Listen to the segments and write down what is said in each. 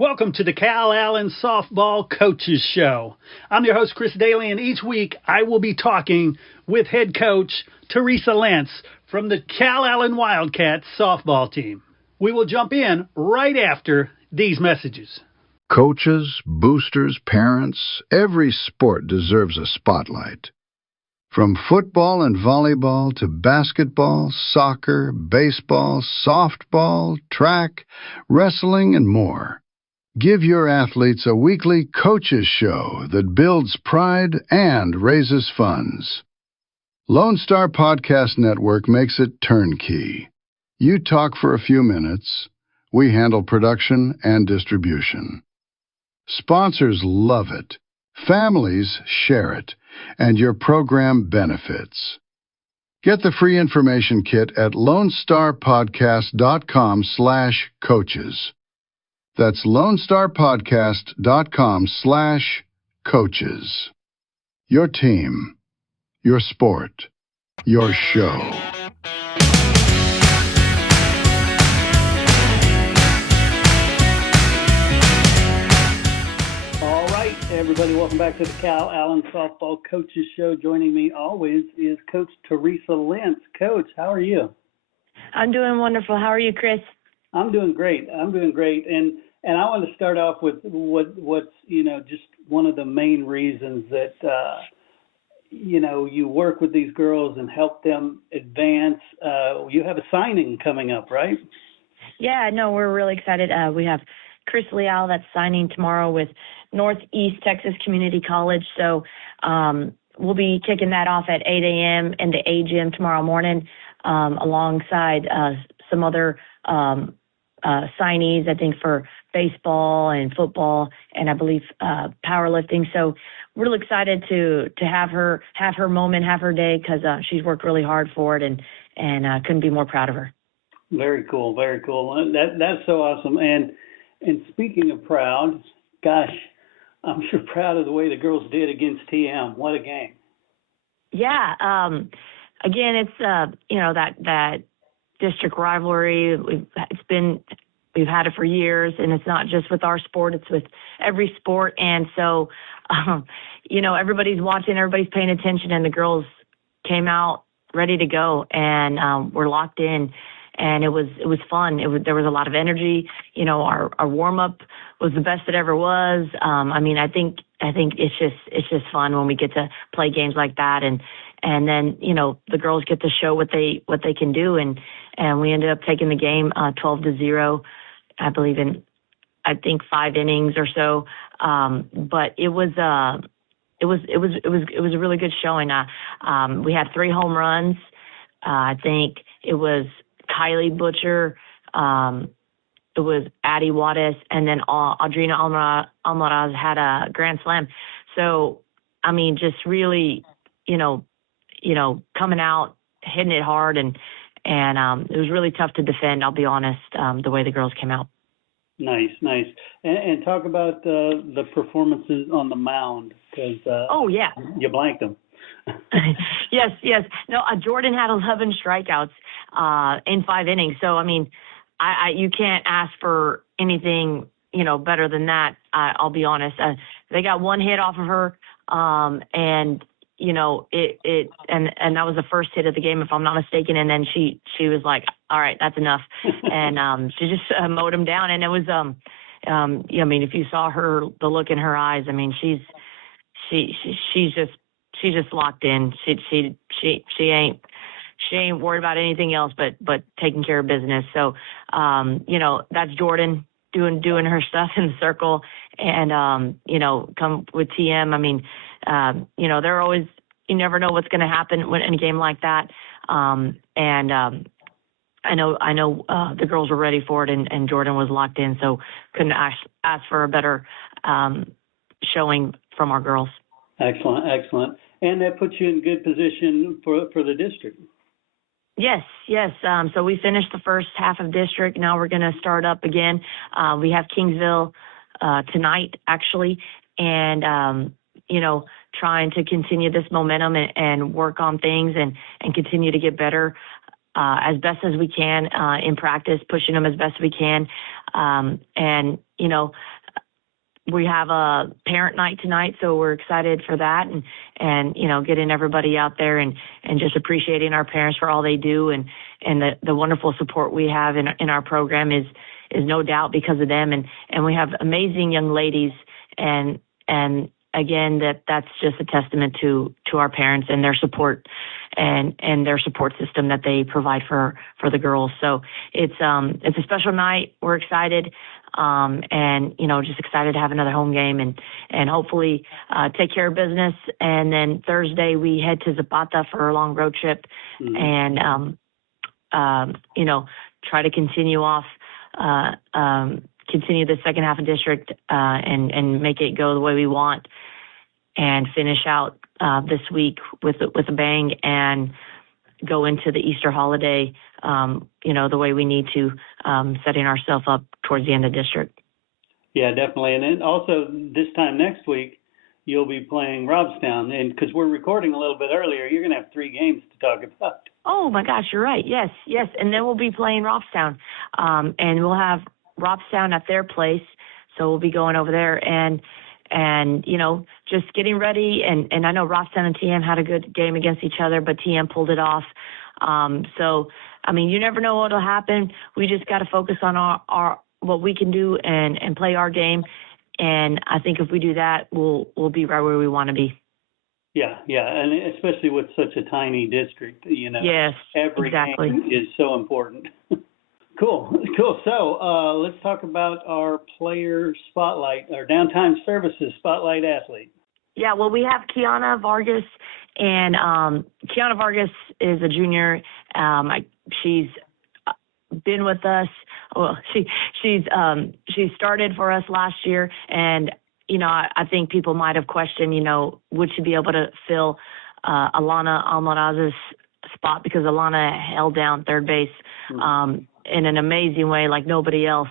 Welcome to the Calallen Softball Coaches Show. I'm your host, Chris Daly, and each week I will be talking with head coach Teresa Lentz from the Calallen Wildcats softball team. We will jump in right after these messages. Coaches, boosters, parents, every sport deserves a spotlight. From football and volleyball to basketball, soccer, baseball, softball, track, wrestling, and more. Give your athletes a weekly coaches show that builds pride and raises funds. Lone Star Podcast Network makes it turnkey. You talk for a few minutes. We handle production and distribution. Sponsors love it. Families share it. And your program benefits. Get the free information kit at LoneStarPodcast.com/coaches. That's LoneStarPodcast.com/coaches. Your team, your sport, your show. All right, everybody, welcome back to the Calallen Softball Coaches Show. Joining me always is Coach Teresa Lentz. Coach, how are you? I'm doing wonderful. How are you, Chris? I'm doing great. And I want to start off with what's just one of the main reasons that you work with these girls and help them advance. You have a signing coming up, right? Yeah, no, we're really excited. We have Chris Leal that's signing tomorrow with Northeast Texas Community College. So we'll be kicking that off at 8 a.m. in the A gym tomorrow morning, alongside some other signees, I think, for baseball and football, and I believe powerlifting. So we're really excited to have her moment, have her day, because she's worked really hard for it, and couldn't be more proud of her. Very cool, very cool. That's so awesome. And speaking of proud, gosh, I'm sure proud of the way the girls did against TM. What a game. Yeah. Again, it's that district rivalry. We've had it for years, and it's not just with our sport, it's with every sport. And so, everybody's watching, everybody's paying attention, and the girls came out ready to go, and we're locked in, and it was fun. There was a lot of energy. Our warm up was the best it ever was. I think it's just fun when we get to play games like that, and then the girls get to show what they can do, and we ended up taking the game 12-0, I believe, in 5 innings or so. But it was a really good showing. We had 3 home runs. I think it was Kylie Butcher, it was Addie Wattis, and then Audrina Almaraz had a grand slam. So, just really, coming out, hitting it hard, and it was really tough to defend, I'll be honest, the way the girls came out. Nice. And talk about the performances on the mound, because you blanked them. Yes. No, Jordan had 11 strikeouts in 5 innings. So, you can't ask for anything, better than that. I'll be honest. They got 1 hit off of her, and that was the first hit of the game, if I'm not mistaken. And then she was like, all right, that's enough. And she just mowed him down. And it was, if you saw the look in her eyes, she's just locked in. She ain't worried about anything else but taking care of business. So, that's Jordan doing her stuff in the circle, and come with TM. They're always, you never know what's going to happen in a game like that. I know the girls were ready for it, and Jordan was locked in, so couldn't ask for a better showing from our girls. Excellent. And that puts you in good position for the district. Yes. So we finished the first half of district. Now we're going to start up again. We have Kingsville tonight, actually, and trying to continue this momentum and work on things and continue to get better. as best as we can in practice, pushing them as best we can. And, we have a parent night tonight, so we're excited for that, and getting everybody out there and just appreciating our parents for all they do, and the wonderful support we have in our program is no doubt because of them, and we have amazing young ladies, and again, that's just a testament to our parents and their support and their support system that they provide for the girls. So it's a special night. We're excited, and just excited to have another home game and hopefully take care of business. And then Thursday we head to Zapata for a long road trip, and try to continue the second half of district and make it go the way we want, and finish out this week with a bang and go into the Easter holiday, the way we need to, setting ourselves up towards the end of district. Yeah, definitely. And then also this time next week, you'll be playing Robstown. And because we're recording a little bit earlier, you're going to have 3 games to talk about. Oh, my gosh, you're right. Yes. And then we'll be playing Robstown. And we'll have Robstown at their place. So we'll be going over there and just getting ready. And I know Robstown and TM had a good game against each other, but TM pulled it off. So, you never know what'll happen. We just got to focus on our what we can do and play our game. And I think if we do that, we'll be right where we want to be. Yeah, and especially with such a tiny district, Yes, every exactly. game is so important. Cool. So let's talk about our player spotlight, our downtime services spotlight athlete. Yeah, well, we have Kiana Vargas, and Kiana Vargas is a junior. She's been with us. Well, she started for us last year, and I think people might have questioned, would she be able to fill Alana Almaraz's spot, because Alana held down third base in an amazing way like nobody else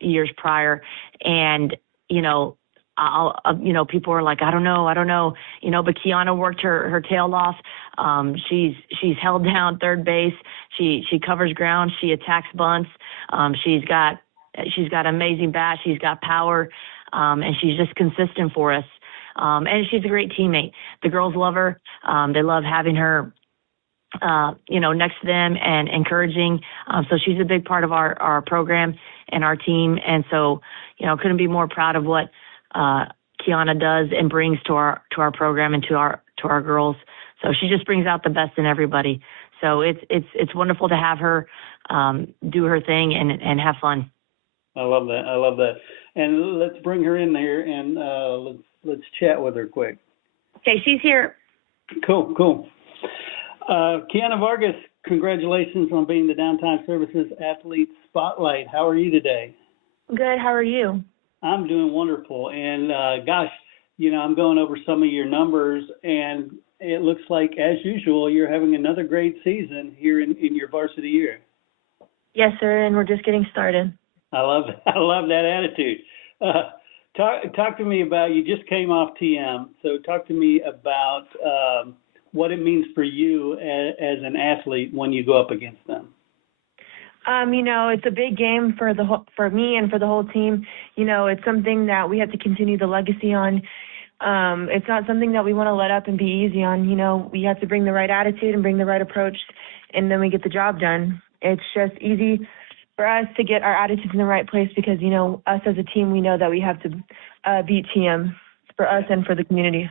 years prior. And, people are like, I don't know, but Kiana worked her tail off. She's held down third base. She covers ground. She attacks bunts. She's got amazing bat. She's got power. And she's just consistent for us. And she's a great teammate. The girls love her. They love having her, next to them and encouraging. So she's a big part of our program and our team. And so, couldn't be more proud of what Kiana does and brings to our program and to our girls. So she just brings out the best in everybody. So it's wonderful to have her do her thing and have fun. I love that. And let's bring her in there and let's chat with her quick. Okay, she's here. Cool. Kiana Vargas, congratulations on being the Downtime Services Athlete Spotlight. How are you today? Good. How are you? I'm doing wonderful. And I'm going over some of your numbers, and it looks like, as usual, you're having another great season here in your varsity year. Yes, sir, and we're just getting started. I love that attitude. Talk to me about, you just came off TM, so talk to me about what it means for you as an athlete when you go up against them. It's a big game for me and for the whole team. It's something that we have to continue the legacy on. It's not something that we want to let up and be easy on. We have to bring the right attitude and bring the right approach, and then we get the job done. It's just easy for us to get our attitudes in the right place because, us as a team, we know that we have to beat TM for us and for the community.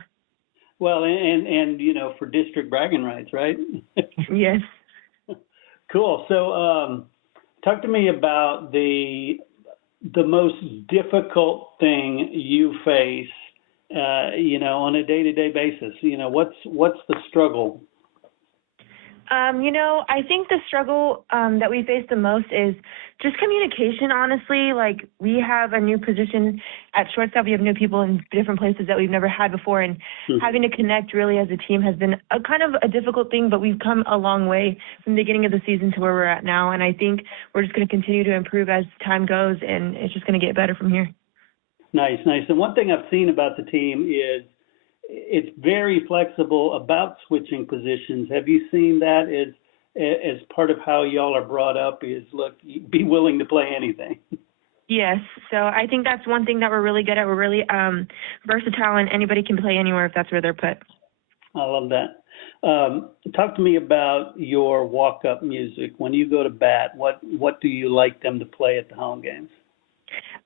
Well, and for district bragging rights, right? Yes. Cool. So talk to me about the most difficult thing you face, on a day-to-day basis. What's the struggle? I think the struggle that we face the most is just communication, honestly. Like, we have a new position at shortstop. We have new people in different places that we've never had before, and having to connect really as a team has been a kind of a difficult thing, but we've come a long way from the beginning of the season to where we're at now, and I think we're just going to continue to improve as time goes, and it's just going to get better from here. Nice. And one thing I've seen about the team is it's very flexible about switching positions. Have you seen that as part of how y'all are brought up is, look, be willing to play anything. Yes. So I think that's one thing that we're really good at. We're really versatile, and anybody can play anywhere if that's where they're put. I love that. Talk to me about your walk-up music. When you go to bat, what do you like them to play at the home games?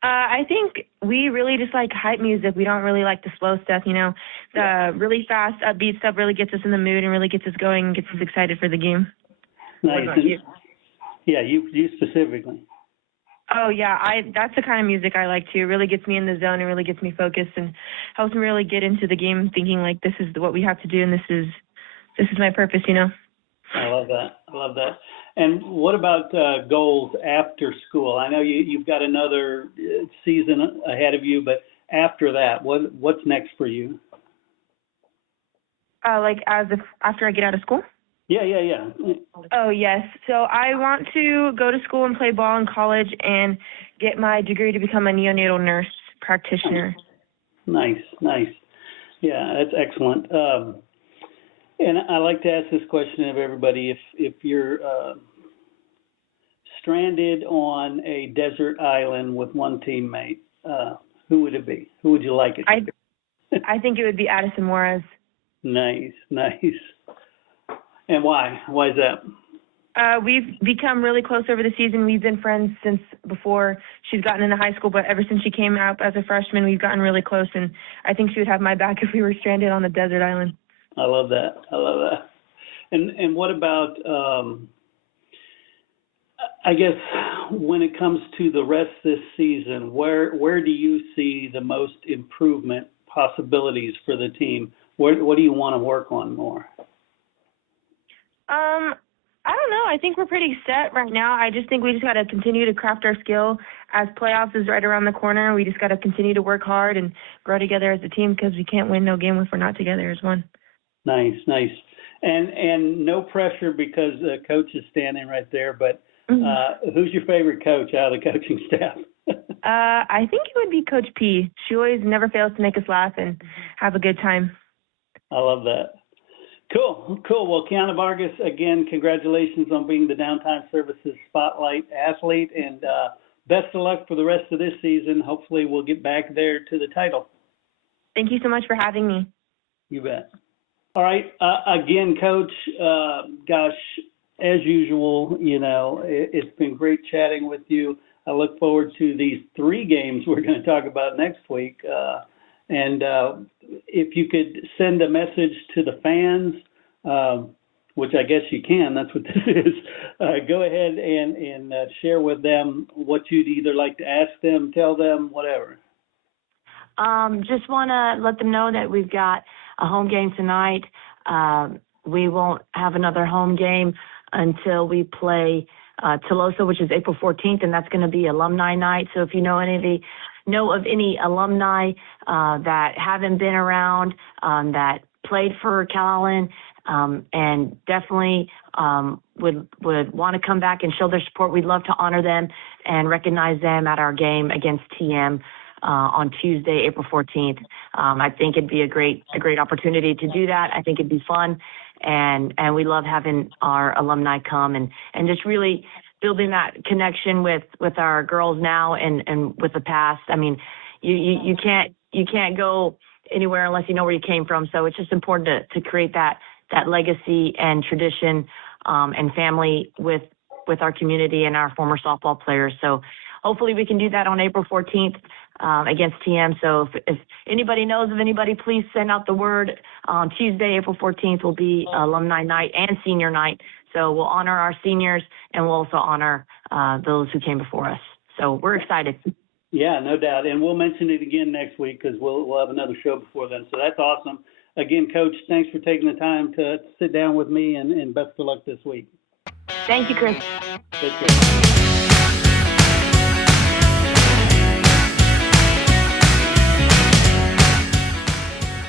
I think we really just like hype music. We don't really like the slow stuff, The really fast, upbeat stuff really gets us in the mood and really gets us going and gets us excited for the game. Nice. Yeah, you specifically. Oh, yeah. That's the kind of music I like, too. It really gets me in the zone and really gets me focused and helps me really get into the game thinking, like, this is what we have to do and this is my purpose, I love that. And what about goals after school? I know you've got another season ahead of you, but after that, what's next for you? After I get out of school? Yeah. Oh, yes. So I want to go to school and play ball in college and get my degree to become a neonatal nurse practitioner. Nice. Yeah, that's excellent. And I like to ask this question of everybody. If you're stranded on a desert island with one teammate, who would it be? Who would you like it to be? I think it would be Addison Juarez. Nice. And why? Why is that? We've become really close over the season. We've been friends since before she's gotten into high school, but ever since she came out as a freshman, we've gotten really close, and I think she would have my back if we were stranded on a desert island. I love that. And what about, I guess, when it comes to the rest this season, where do you see the most improvement possibilities for the team? What do you want to work on more? I don't know. I think we're pretty set right now. I just think we just got to continue to craft our skill as playoffs is right around the corner. We just got to continue to work hard and grow together as a team because we can't win no game if we're not together as one. Nice. And no pressure because coach is standing right there, but who's your favorite coach out of the coaching staff? I think it would be Coach P. She always never fails to make us laugh and have a good time. I love that. Cool. Well, Kiana Vargas, again, congratulations on being the Downtime Services Spotlight athlete, and best of luck for the rest of this season. Hopefully we'll get back there to the title. Thank you so much for having me. You bet. All right. Again, Coach, gosh, as usual, it's been great chatting with you. I look forward to these 3 games we're going to talk about next week. And if you could send a message to the fans, which I guess you can, that's what this is, go ahead and share with them what you'd either like to ask them, tell them, whatever. Just want to let them know that we've got a home game tonight. We won't have another home game until we play Telosa, which is April 14th, and that's going to be alumni night. So if you know of any alumni that haven't been around, that played for Calallen, and definitely would want to come back and show their support, we'd love to honor them and recognize them at our game against TM on Tuesday, April 14th. I think it'd be a great opportunity to do that. I think it'd be fun, and we love having our alumni come and just really building that connection with our girls now and with the past. I mean, you can't go anywhere unless you know where you came from. So it's just important to create that legacy and tradition and family with our community and our former softball players. So hopefully we can do that on April 14th against TM. So if anybody knows of anybody, please send out the word. On Tuesday, April 14th will be alumni night and senior night. So we'll honor our seniors and we'll also honor those who came before us. So we're excited. Yeah, no doubt. And we'll mention it again next week because we'll have another show before then. So that's awesome. Again, Coach, thanks for taking the time to sit down with me and best of luck this week. Thank you, Chris. Take care.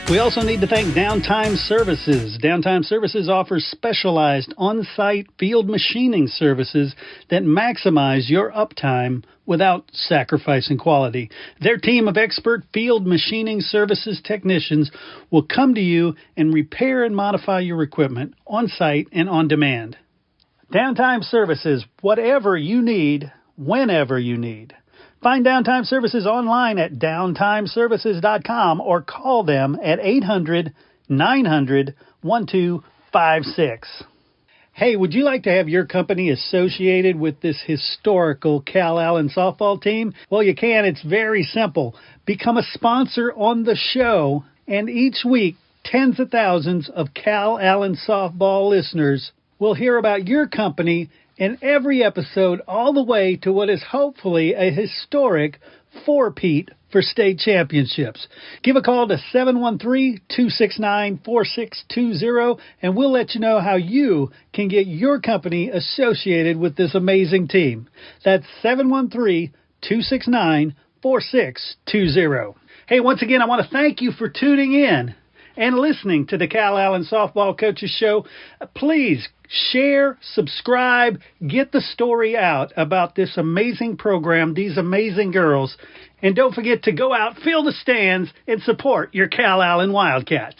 We also need to thank Downtime Services. Downtime Services offers specialized on-site field machining services that maximize your uptime without sacrificing quality. Their team of expert field machining services technicians will come to you and repair and modify your equipment on-site and on demand. Downtime Services, whatever you need, whenever you need. Find Downtime Services online at downtimeservices.com or call them at 800-900-1256. Hey, would you like to have your company associated with this historical Calallen softball team? Well, you can. It's very simple. Become a sponsor on the show, and each week, tens of thousands of Calallen softball listeners will hear about your company in every episode, all the way to what is hopefully a historic four-peat for state championships. Give a call to 713-269-4620, and we'll let you know how you can get your company associated with this amazing team. That's 713-269-4620. Hey, once again, I want to thank you for tuning in and listening to the Calallen Softball Coaches Show. Please share, subscribe, get the story out about this amazing program, these amazing girls, and don't forget to go out, fill the stands, and support your Calallen Wildcats.